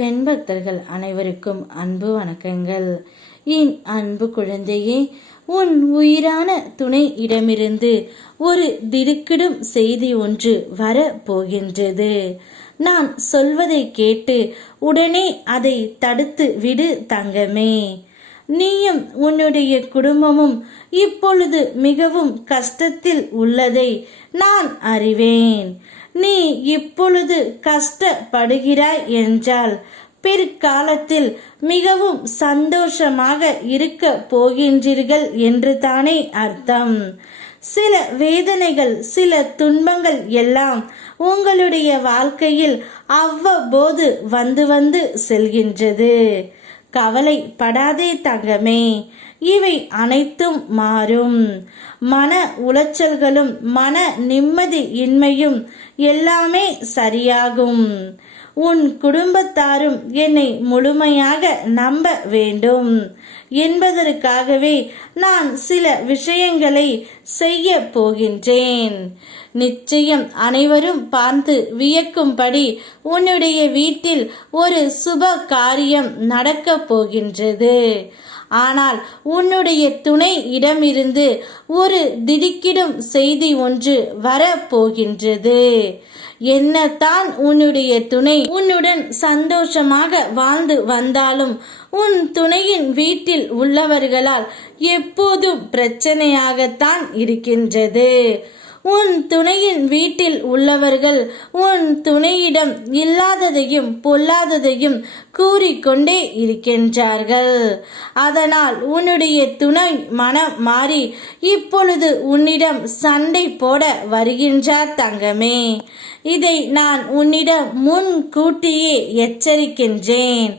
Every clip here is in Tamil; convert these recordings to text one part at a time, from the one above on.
முருகன் பக்தர்கள் அனைவருக்கும் அன்பு வணக்கங்கள். என் அன்பு குழந்தையே உன் உயிரான துணை இடமிருந்து ஒரு திடுக்கிடும் செய்தி ஒன்று வர போகின்றது நான் சொல்வதை கேட்டு உடனே அதை தடுத்து விடு தங்கமே. நீயும் உன்னுடைய குடும்பமும் இப்பொழுது மிகவும் கஷ்டத்தில் உள்ளதை நான் அறிவேன். நீ இப்பொழுது கஷ்டப்படுகிறாய் என்றால் பிற்காலத்தில் மிகவும் சந்தோஷமாக இருக்க போகின்றீர்கள் என்று தானே அர்த்தம். சில வேதனைகள் சில துன்பங்கள் எல்லாம் உங்களுடைய வாழ்க்கையில் அவ்வப்போது வந்து வந்து செல்கின்றது. கவலைப்படாதே தங்கமே. இவை அனைத்தும் மாறும். மன உளைச்சல்களும் மன நிம்மதி இன்மையும் எல்லாமே சரியாகும். உன் குடும்பத்தாரும் என்னை முழுமையாக நம்ப வேண்டும். என்பதற்காகவே நான் சில விஷயங்களை செய்ய போகின்றேன். நிச்சயம் அனைவரும் பார்த்து வியக்கும்படி உன்னுடைய வீட்டில் ஒரு சுப காரியம் நடக்கப் போகின்றது. ஆனால் உன்னுடைய துணை இடமிருந்து ஒரு திடுக்கிடும் செய்தி ஒன்று வரப்போகின்றது என்னத்தான் உன்னுடைய துணை உன்னுடன் சந்தோஷமாக வாழ்ந்து வந்தாலும் உன் துணையின் வீட்டில் உள்ளவர்களால் எப்போதும் பிரச்சனையாகத்தான் இருக்கின்றது. உன் துணையின் வீட்டில் உள்ளவர்கள் உன் துணையிடம் இல்லாததையும் பொல்லாததையும் கூறிக்கொண்டே இருக்கின்றார்கள். அதனால் உன்னுடைய துணை மனம் மாறி இப்பொழுது உன்னிடம் சண்டை போட வருகின்றார் தங்கமே. இதை நான் உன்னிடம் முன் கூட்டியே எச்சரிக்கின்றேன்.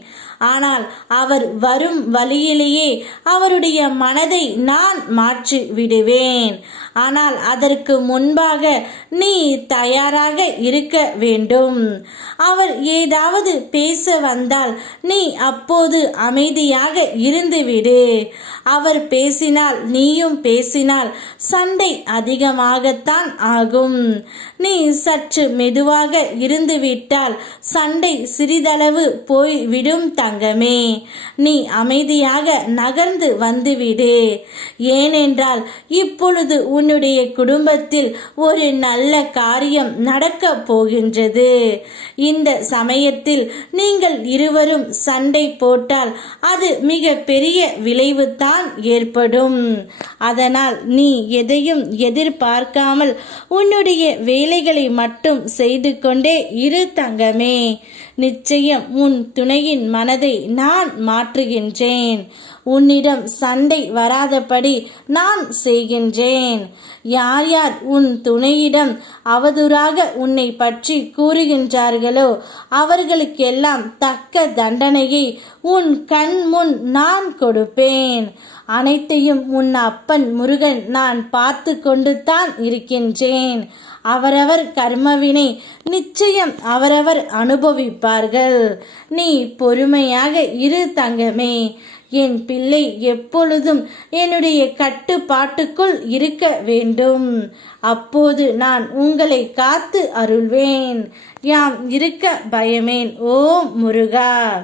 ஆனால் அவர் வரும் வழியிலேயே அவருடைய மனதை நான் மாற்றி விடுவேன். ஆனால் அதற்கு முன்பாக நீ தயாராக இருக்க வேண்டும். அவர் ஏதாவது பேச வந்தால் நீ அப்போது அமைதியாக இருந்துவிடு அவர் பேசினால் நீயும் பேசினால் சண்டை அதிகமாகத்தான் ஆகும். நீ சற்று மெதுவாக இருந்துவிட்டால் சண்டை சிறிதளவு போய்விடும் தங்கமே நீ அமைதியாக நகர்ந்து வந்துவிடு. ஏனென்றால் இப்பொழுது உன்னுடைய குடும்பத்தில் ஒரு நல்ல காரியம் நடக்க போகின்றது. இந்த சமயத்தில் நீங்கள் இருவரும் சண்டை போட்டால் அது மிக பெரிய விளைவு தான் ஏற்படும். அதனால் நீ எதையும் எதிர்பார்க்காமல் உன்னுடைய வேலைகளை மட்டும் செய்து கொண்டே இரு தங்கமே. நிச்சயம் உன் துணையின் மனதை நான் மாற்றுகின்றேன். உன்னிடம் சண்டை வராதபடி நான் செய்கின்றேன். யார் யார் உன் துணையிடம் அவதூறாக உன்னை பற்றி கூறுகின்றார்களோ அவர்களுக்கெல்லாம் தக்க தண்டனையை உன் கண் முன் நான் கொடுப்பேன். அனைத்தையும் உன் அப்பன் முருகன் நான் பார்த்து கொண்டு தான் இருக்கின்றேன். அவரவர் கர்மவினை நிச்சயம் அவரவர் அனுபவிப்பார்கள். நீ பொறுமையாக இரு தங்கமே. என் பிள்ளை எப்பொழுதும் என்னுடைய கட்டுப்பாட்டுக்குள் இருக்க வேண்டும். அப்போது நான் உங்களை காத்து அருள்வேன். யாம் இருக்க பயமேன் ஓ முருகா!